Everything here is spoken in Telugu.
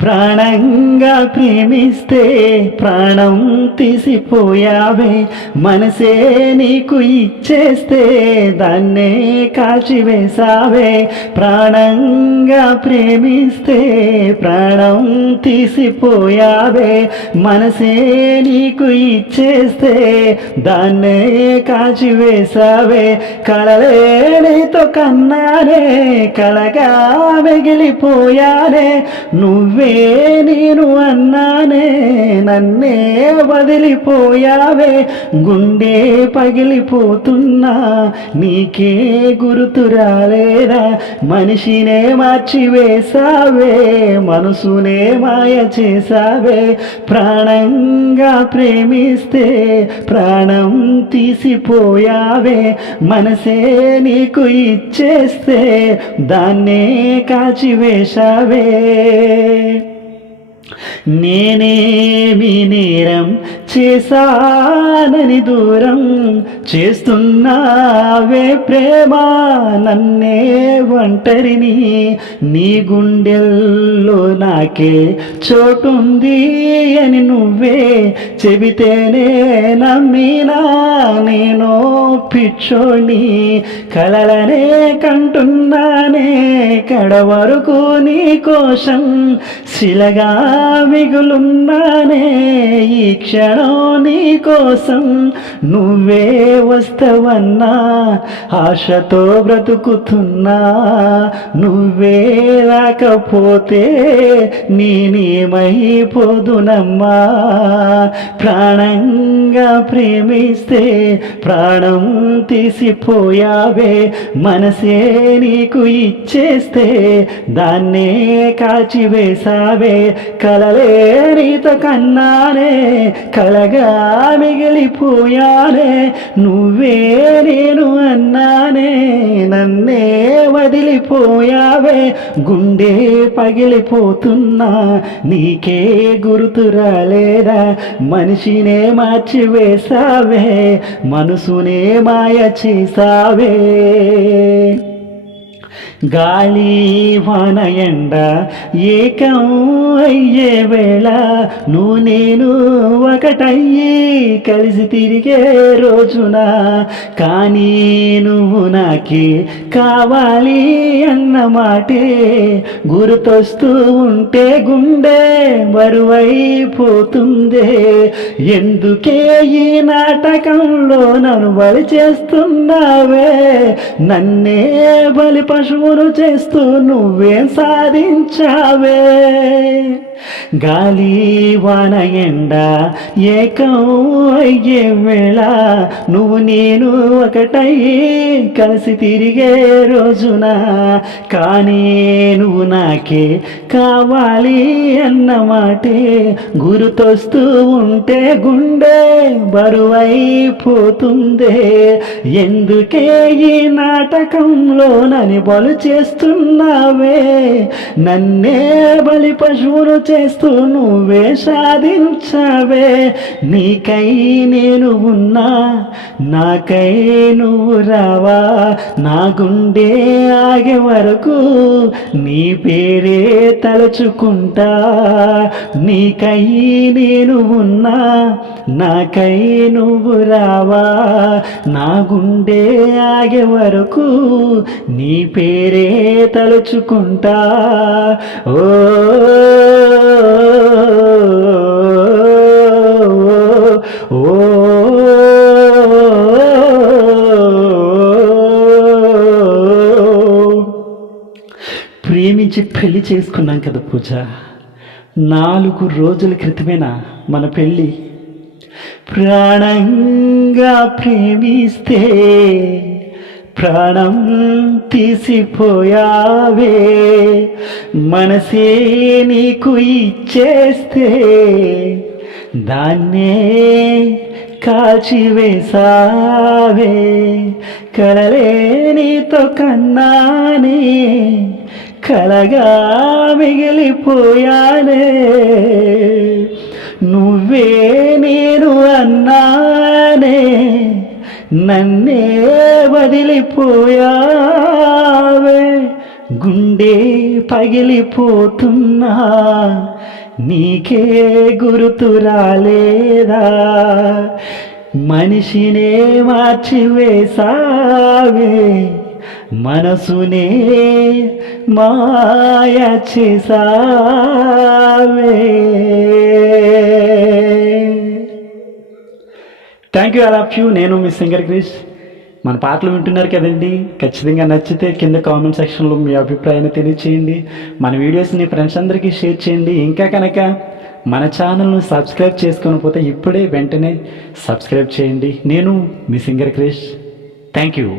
ప్రాణంగా ప్రేమిస్తే ప్రాణం తీసిపోయావే, మనసే నీకు ఇచ్చేస్తే దాన్నే కాల్చివేశావే. ప్రాణంగా ప్రేమిస్తే ప్రాణం తీసిపోయావే, మనసే నీకు ఇచ్చేస్తే దాన్నే కాల్చివేశావే. కలలే నీతో కన్నానే, కలగా మిగిలిపోయానే, నువ్వే నేను అన్నానే, నన్నే వదిలిపోయావే. గుండె పగిలిపోతున్నా నీకే గుర్తు రాలేదా, మనిషినే మార్చివేశావే, మనసునే మాయ చేశావే. ప్రాణంగా ప్రేమిస్తే ప్రాణం తీసిపోయావే, మనసే నీకు ఇచ్చేస్తే దాన్నే కాల్చివేశావే. నేనేమి నేరం చేశానని దూరం చేస్తున్నావే ప్రేమ, నన్నే ఒంటరిని. నీ గుండెల్లో నాకే చోటుంది అని నువ్వే చెబితేనే నమ్మినా నేను పిచ్చోని. కలలనే కంటున్నానే కడవరకు నీ కోసం, శిలగా మిగులున్నానే ఈ క్షణం నీ కోసం. నువ్వే వస్తవన్నా ఆశతో బ్రతుకుతున్నా, నువ్వే రాకపోతే నేనేమైపోదునమ్మా. ప్రాణంగా ప్రేమిస్తే ప్రాణం తీసిపోయావే, మనసే నీకు ఇచ్చేస్తే దాన్నే కాల్చివేశావే. కలలే నీతో కన్నానే, కలగా మిగిలిపోయానే, నువ్వే నేను అన్నానే, నన్నే వదిలిపోయావే. గుండె పగిలిపోతున్నా నీకే గుర్తు రాలేదా, మనిషినే మార్చివేశావే, మనసునే మాయ చేశావే. గాలి వాన ఎండ ఏకం అయ్యే వేళ, నువ్వు నేను ఒకటయ్యి కలిసి తిరిగే రోజున, కానీ నువ్వు నాకే కావాలి అన్న మాటే గుర్తొస్తూ ఉంటే గుండె బరువైపోతుందే. ఎందుకే ఈ నాటకంలో నన్ను బలి చేస్తున్నావే, నన్నే బలి పశువును చేస్తూ నువ్వేం సాధించావే. గాలి వాన ఎండ ఏకం అయ్యే వేళ, నువ్వు నేను ఒకటయ్యి కలిసి తిరిగే రోజున, కానీ నువ్వు నాకే కావాలి అన్న మాటే గుర్తొస్తూ ఉంటే గుండె బరువైపోతుందే. ఎందుకే ఈ నాటకంలో నన్ను బలు చేస్తున్నావే, నన్నే బలి పశువును చేస్తూ నువ్వే సాధించావే. నీకై నేను ఉన్నా, నాకై నువ్వు రావా, నా గుండె ఆగే వరకు నీ పేరే తలుచుకుంటా. నీకై నేను ఉన్నా, నాకై నువ్వు రావా, నా గుండె ఆగే వరకు నీ పేరే తలుచుకుంటా. ఓ ప్రేమించి పెళ్లి చేసుకున్నాం కదా పూజ, 4 రోజుల క్రితమేనా మన పెళ్ళి. ప్రాణంగా ప్రేమిస్తే ప్రాణం తీసిపోయావే, మనసే నీకు ఇచ్చేస్తే దాన్నే కాల్చివేశావే. కలలే నీతో కన్నానే, కలగా మిగిలిపోయానే, నువ్వే నేను అన్నానే, నన్నే వదిలిపోయావే. గుండె పగిలిపోతున్నా నీకే గుర్తు రాలేదా, మనిషినే మార్చివేసావే, మనసునే మాయ చేసావే. Thank you all of you. నేను మీ సింగర్ క్రిష్. మన పాటలు వింటున్నారు కదండి, ఖచ్చితంగా నచ్చితే కింద కామెంట్ సెక్షన్లో మీ అభిప్రాయాన్ని తెలియచేయండి. మన వీడియోస్ని ఫ్రెండ్స్ అందరికీ షేర్ చేయండి. ఇంకా కనుక మన ఛానల్ను సబ్స్క్రైబ్ చేసుకోకపోతే ఇప్పుడే వెంటనే సబ్స్క్రైబ్ చేయండి. నేను మీ సింగర్ క్రిష్. Thank you.